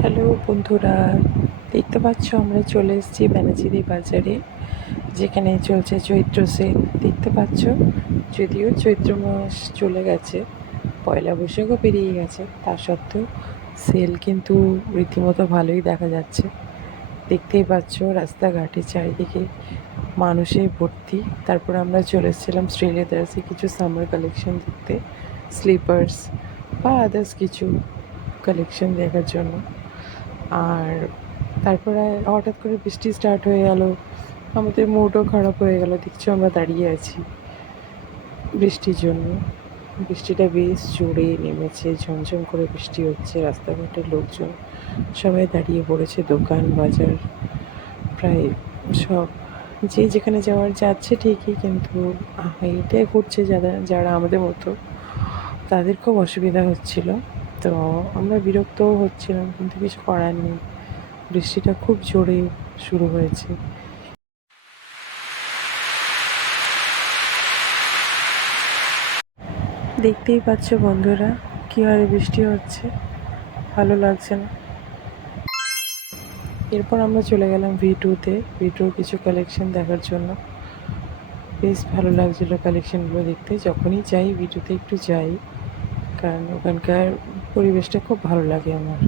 Hello বন্ধুরা, দেখতে পাচ্ছ আমরা চলে এসেছি ব্যানাচিরি বাজারে, যেখানে চলছে চৈত্র সেল। দেখতে পাচ্ছ, যদিও চৈত্র মাস চলে গেছে, পয়লা বৈশাখও পেরিয়ে গেছে, তা সত্ত্বেও সেল কিন্তু রীতিমতো ভালোই দেখা যাচ্ছে। দেখতেই পাচ্ছ রাস্তাঘাটে চারিদিকে মানুষে ভর্তি। তারপর আমরা চলে এসেছিলাম শ্রীলেদার্সে কিছু সামার কালেকশন দেখতে, স্লিপার্স বা আদার্স কিছু কালেকশন দেখার জন্য। আর তারপরে হঠাৎ করে বৃষ্টি স্টার্ট হয়ে গেল, আমাদের মুডও খারাপ হয়ে গেল। দেখছো আমরা দাঁড়িয়ে আছি বৃষ্টির জন্য। বৃষ্টিটা বেশ জোরে নেমেছে, ঝমঝম করে বৃষ্টি হচ্ছে, রাস্তাঘাটের লোকজন সবাই দাঁড়িয়ে পড়েছে, দোকান বাজার প্রায় সব যে যেখানে যাওয়ার যাচ্ছে ঠিকই, কিন্তু হেঁটে ঘুরছে যারা যারা আমাদের মতো, তাদের খুব অসুবিধা হচ্ছিল। তো আমরা বিরক্তও হচ্ছিলাম, কিন্তু কিছু করার নেই, বৃষ্টিটা খুব জোরে শুরু হয়েছে। দেখতেই পাচ্ছ বন্ধুরা, কীভাবে বৃষ্টি হচ্ছে, ভালো লাগছে না। এরপর আমরা চলে গেলাম V2-তে, V2-র কিছু কালেকশন দেখার জন্য। বেশ ভালো লাগছিলো কালেকশনগুলো দেখতে। যখনই যাই V2-তে একটু যাই, কারণ ওখানকার পরিবেশটা খুব ভালো লাগে আমার।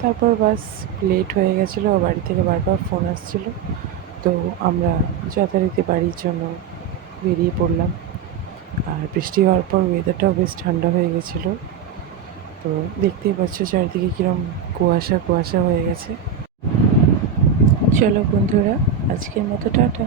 তারপর বাস লেট হয়ে গেছিলো, বাড়ি থেকে বারবার ফোন আসছিলো, তো আমরা যথারীতি বাড়ির জন্য বেরিয়ে পড়লাম। আর বৃষ্টি হওয়ার পর ওয়েদারটাও বেশ ঠান্ডা হয়ে গেছিলো। তো দেখতেই পাচ্ছ চারিদিকে কীরকম কুয়াশা কুয়াশা হয়ে গেছে। চলো বন্ধুরা, আজকের মতো টাটা।